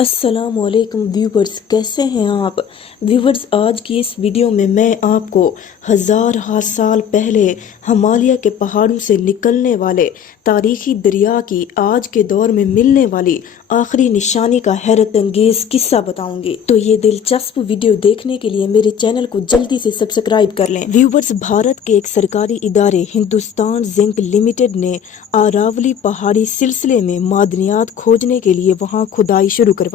अस्सलाम वालेकुम व्यूवर्स, कैसे हैं आप व्यूवर्स। आज की इस वीडियो में मैं आपको हजार साल पहले हिमालय के पहाड़ों से निकलने वाले तारीखी दरिया की आज के दौर में मिलने वाली आखिरी निशानी का हैरत अंगेज किस्सा बताऊंगी। तो ये दिलचस्प वीडियो देखने के लिए मेरे चैनल को जल्दी से सब्सक्राइब कर लें। व्यूवर्स, भारत के एक सरकारी इदारे हिंदुस्तान जिंक लिमिटेड ने अरावली पहाड़ी सिलसिले में मादनियात खोजने के लिए वहां खुदाई शुरू करवाई।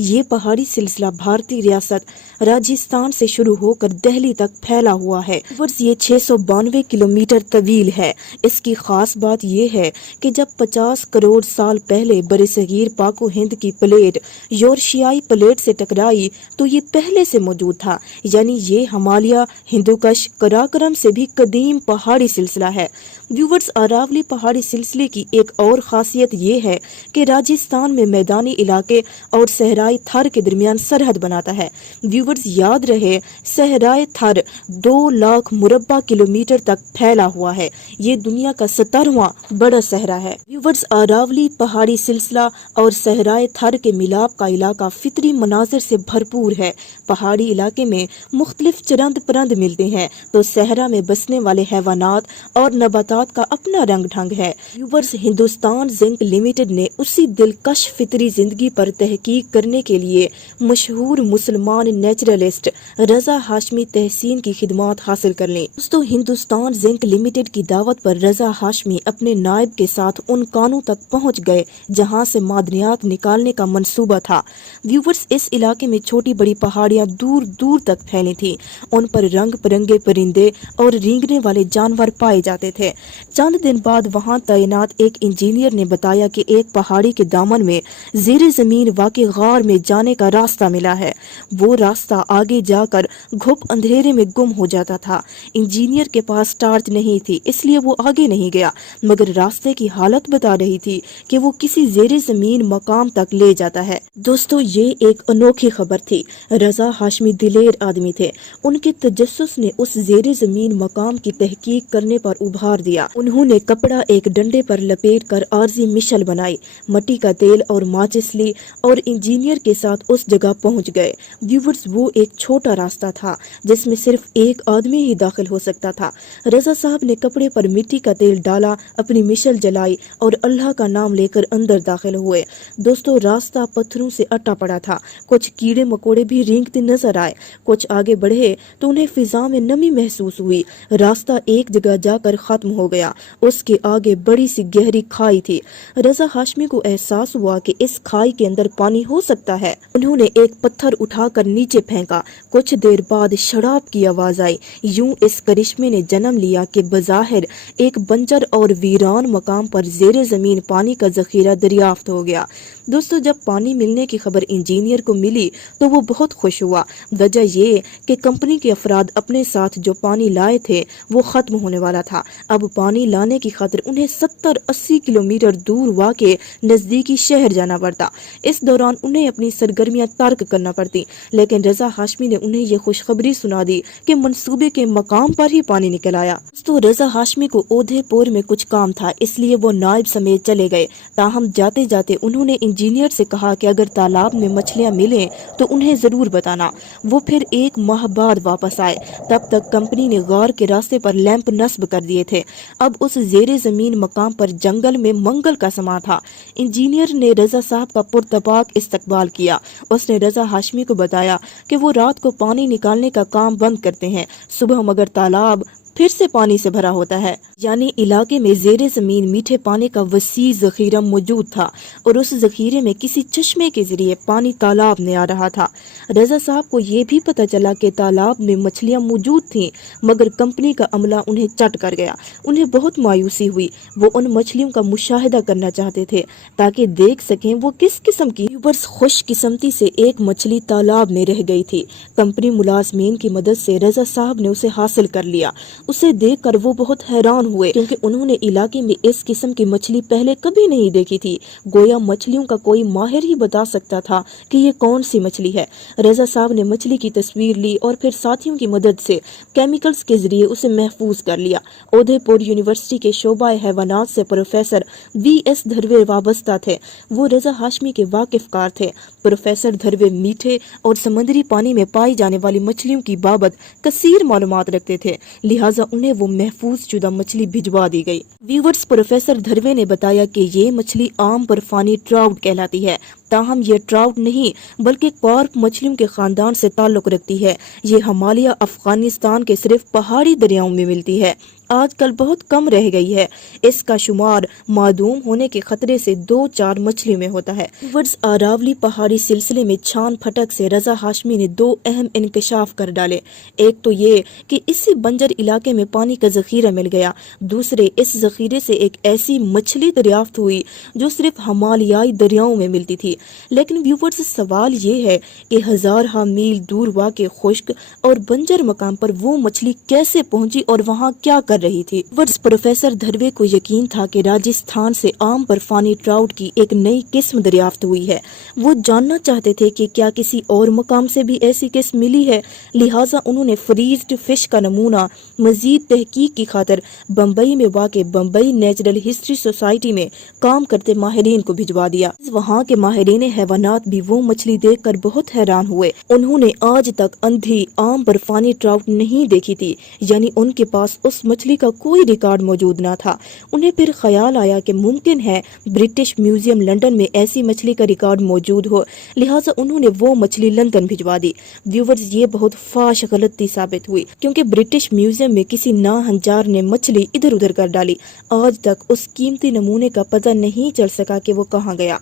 ये पहाड़ी सिलसिला भारतीय रियासत राजस्थान से शुरू होकर दिल्ली तक फैला हुआ है। ये 692 किलोमीटर तवील है। इसकी खास बात यह है कि जब 50 करोड़ साल पहले बरसगीर पाको हिंद की प्लेट यूरेशियाई प्लेट से टकराई तो ये पहले से मौजूद था, यानी ये हिमालय, हिंदुकुश, कराकोरम से भी कदीम पहाड़ी सिलसिला है। व्यूवर्स, अरावली पहाड़ी सिलसिले की एक और खासियत ये है कि राजस्थान में मैदानी इलाके और सहराई थर के दरमियान सरहद बनाता है। व्यूवर्स, याद रहे सहराई थर 2 लाख मुरब्बा किलोमीटर तक फैला हुआ है। ये दुनिया का 17वां बड़ा सहरा है। व्यूवर्स, अरावली पहाड़ी सिलसिला और सहराई थर के मिलाप का इलाका फितरी मनाजिर से भरपूर है। पहाड़ी इलाके में मुख्तलिफ चरंद परंद मिलते हैं तो सहरा में बसने वाले हैवानात और नबातात का अपना रंग ढंग है। व्यूवर्स, हिंदुस्तान जिंक लिमिटेड ने उसी दिलकश फितरी जिंदगी पर तहकीक करने के लिए मशहूर मुसलमान नेचुरलिस्ट रजा हाशमी तहसीन की खिदमत हासिल कर ली। दोस्तों, हिंदुस्तान जिंक लिमिटेड की दावत पर रजा हाशमी अपने नायब के साथ उन कानों तक पहुंच गए जहां से मादनियात निकालने का मंसूबा था। व्यूवर्स, इस इलाके में छोटी बड़ी पहाड़ियां दूर दूर तक फैली थी। उन पर रंग बिरंगे परिंदे और रेंगने वाले जानवर पाए जाते थे। चंद दिन बाद वहां तैनात एक इंजीनियर ने बताया कि एक पहाड़ी के दामन में ज़ेरे जमीन वाक़े गार में जाने का रास्ता मिला है। वो रास्ता आगे जाकर घुप अंधेरे में गुम हो जाता था। इंजीनियर के पास टार्च नहीं थी, इसलिए वो आगे नहीं गया, मगर रास्ते की हालत बता रही थी कि वो किसी ज़ेरे जमीन मकाम तक ले जाता है। दोस्तों, ये एक अनोखी खबर थी। रजा हाशमी दिलेर आदमी थे। उनके तजस्सुस ने उस ज़ेरे जमीन मकाम की तहकीक करने पर उभार दिया। उन्होंने कपड़ा एक डंडे पर लपेट कर आरजी मिशल बनाई, मट्टी का तेल और माचिस ली और इंजीनियर के साथ उस जगह पहुंच गए। व्यूवर्स, वो एक छोटा रास्ता था जिसमें सिर्फ एक आदमी ही दाखिल हो सकता था। रजा साहब ने कपड़े पर मिट्टी का तेल डाला, अपनी मिशल जलाई और अल्लाह का नाम लेकर अंदर दाखिल हुए। दोस्तों, रास्ता पत्थरों से अटा पड़ा था। कुछ कीड़े मकोड़े भी रेंगते नजर आए। कुछ आगे बढ़े तो उन्हें फिजा में नमी महसूस हुई। रास्ता एक जगह जाकर खत्म हो गया। उसके आगे बड़ी सी गहरी खाई थी। रजा हाशमी को एहसास हुआ कि इस खाई के अंदर पानी हो सकता है। उन्होंने एक पत्थर उठाकर नीचे फेंका। कुछ देर बाद शराब की आवाज आई। यूं इस करिश्मे ने जन्म लिया कि बज़ाहिर एक बंजर और वीरान मकाम पर ज़ेरे जमीन पानी का जखीरा दरियाफ्त हो गया। दोस्तों, जब पानी मिलने की खबर इंजीनियर को मिली तो वो बहुत खुश हुआ। वजह ये कि कंपनी के अफराद अपने साथ जो पानी लाए थे वो खत्म होने वाला था। अब पानी लाने की खातिर उन्हें 70-80 किलोमीटर दूर वाक़े नजदीकी शहर जाना पड़ता। इस दौरान उन्हें अपनी सरगर्मियां तर्क करना पड़ती, लेकिन रजा हाशमी ने उन्हें ये खुशखबरी सुना दी कि मंसूबे के मकाम पर ही पानी निकल आया। तो रजा हाशमी को ओधेपुर में कुछ काम था, इसलिए वो नायब समेत चले गए। ताहम जाते जाते उन्होंने इंजीनियर से कहा कि अगर तालाब में मछलियां मिलें तो उन्हें जरूर बताना। वो फिर 1 माह बाद वापस आए। तब तक कंपनी ने गार के रास्ते पर लैंप नस्ब कर दिए थे। अब उस ज़ेरे जमीन मकाम पर जंगल में मंगल का समा था। इंजीनियर ने रजा साहब का पुरतपाक इस्तकबाल किया। उसने रजा हाशमी को बताया कि वो रात को पानी निकालने का काम बंद करते हैं, सुबह मगर तालाब फिर से पानी से भरा होता है। यानी इलाके में ज़ेरे जमीन मीठे पानी का वसी जखीरा मौजूद था और उस जखीरे में किसी चश्मे के जरिए पानी तालाब में आ रहा था। रजा साहब को ये भी पता चला कि तालाब में मछलियां मौजूद थीं, मगर कंपनी का अमला उन्हें चट कर गया। उन्हें बहुत मायूसी हुई। वो उन मछलियों का मुशाहिदा करना चाहते थे ताकि देख सकें वो किस किस्म की। बस खुशकिस्मती से एक मछली तालाब में रह गई थी। कंपनी मुलाजमीन की मदद से रजा साहब ने उसे हासिल कर लिया। उसे देखकर वो बहुत हैरान हुए, क्योंकि उन्होंने इलाके में इस किस्म की मछली पहले कभी नहीं देखी थी। गोया मछलियों का कोई माहिर ही बता सकता था कि ये कौन सी मछली है। रजा साहब ने मछली की तस्वीर ली और फिर साथियों की मदद से केमिकल्स के जरिए उसे महफूज कर लिया। उदयपुर यूनिवर्सिटी के शोबा हैवानात से प्रोफेसर VS धरवे वाबस्ता थे। वो रजा हाशमी के वाकिफकार थे। प्रोफेसर धरवे मीठे और समंदरी पानी में पाई जाने वाली मछलियों की बाबत कसीर मालूमात रखते थे, लिहाजा उन्हें वो महफूज शुदा मछली भिजवा दी गई। व्यूवर्स, प्रोफेसर धरवे ने बताया कि ये मछली आम बर्फानी ट्राउट कहलाती है। ताहम ये ट्राउट नहीं बल्कि कार्प मछलियों के खानदान से ताल्लुक रखती है। ये हिमालय अफगानिस्तान के सिर्फ पहाड़ी दरियाओं में मिलती है, आजकल बहुत कम रह गई है। इसका शुमार मादूम होने के खतरे से 2-4 मछली में होता है। वर्ष अरावली पहाड़ी सिलसिले में छान फटक से रजा हाशमी ने 2 अहम इंकशाफ कर डाले। एक तो ये कि इसी बंजर इलाके में पानी का जखीरा मिल गया, दूसरे इस जखीरे से एक ऐसी मछली दरियाफ्त हुई जो सिर्फ हिमालयाई दरियाओं में मिलती थी। लेकिन व्यूवर्स, सवाल ये है कि हजारहा मील दूर वाक़े खुश्क और बंजर मकाम पर वो मछली कैसे पहुंची और वहां क्या कर रही थी। वर्ष प्रोफेसर धरवे को यकीन था कि राजस्थान से आम बर्फानी ट्राउट की एक नई किस्म दरियाफ्त हुई है। वो जानना चाहते थे कि क्या किसी और मकाम से भी ऐसी किस्म मिली है, लिहाजा उन्होंने फ्रीज्ड फिश का नमूना मजीद तहकीक की खातिर बम्बई में वाक़े बम्बई नेचुरल हिस्ट्री सोसाइटी में काम करते माहिरीन को भिजवा दिया। वहाँ के माहिरीन हैवानात भी वो मछली देखकर बहुत हैरान हुए। उन्होंने आज तक अंधी आम बर्फानी ट्राउट नहीं देखी थी, यानी उनके पास उस मछली का कोई रिकॉर्ड मौजूद न था। उन्हें फिर ख्याल आया कि मुमकिन है ब्रिटिश म्यूजियम लंदन में ऐसी मछली का रिकॉर्ड मौजूद हो, लिहाजा उन्होंने वो मछली लंदन भिजवा दी। व्यूवर्स, ये बहुत फाश गलती साबित हुई, क्योंकि ब्रिटिश म्यूजियम में किसी नाहंजार ने मछली इधर उधर कर डाली। आज तक उस कीमती नमूने का पता नहीं चल सका कि वो कहाँ गया।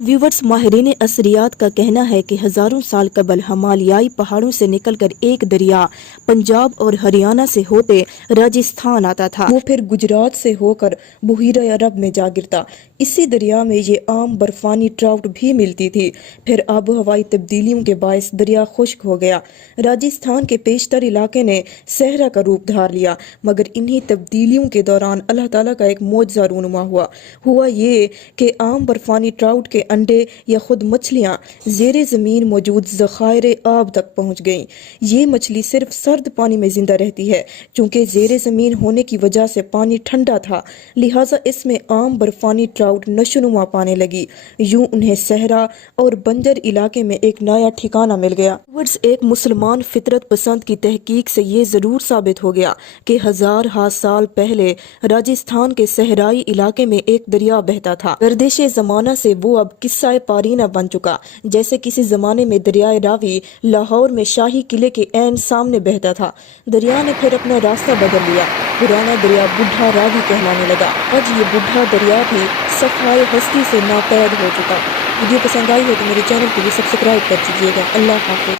व्यूवर्स, माहिरीन असरियात का कहना है कि हजारों साल कबल हिमालयाई पहाड़ों से निकलकर एक दरिया पंजाब और हरियाणा से होते राजस्थान आता था। वो फिर गुजरात से होकर बहीरा अरब में जा गिरता। इसी दरिया में ये आम बर्फानी ट्राउट भी मिलती थी। फिर आबो हवाई तब्दीलियों के बायस दरिया खुश्क हो गया। राजस्थान के पेशतर इलाके ने सहरा का रूप धार लिया, मगर इन्हीं तब्दीलियों के दौरान अल्लाह ताला का एक मौजज़ा रूनुमा हुआ ये कि आम बर्फानी ट्राउट के अंडे या खुद मछलियां जेरे जमीन मौजूद ज़खायर आब तक पहुंच गईं। ये मछली सिर्फ सर्द पानी में जिंदा रहती है। चूंकि जेरे जमीन होने की वजह से पानी ठंडा था, लिहाजा इसमें आम बर्फानी ट्राउट नशोनुमा पाने लगी। यूं उन्हें सहरा और बंजर इलाके में एक नया ठिकाना मिल गया। एक मुसलमान फितरत पसंद की तहकीक से ये जरूर साबित हो गया कि हजारहा साल पहले राजस्थान के सहराई इलाके में एक दरिया बहता था। गर्दिशे जमाना से वो अब किस्सा पारीना बन चुका, जैसे किसी जमाने में दरियाए रावी लाहौर में शाही किले के ऐन सामने बहता था। दरिया ने फिर अपना रास्ता बदल लिया। पुराना दरिया बुढ़ा रावी कहलाने लगा। आज ये बुढ़ा दरिया भी सफाई हस्ती से नापैद हो चुका। वीडियो पसंद आई हो तो मेरे चैनल को भी सब्सक्राइब कर दीजिएगा। अल्लाह हाफिज़।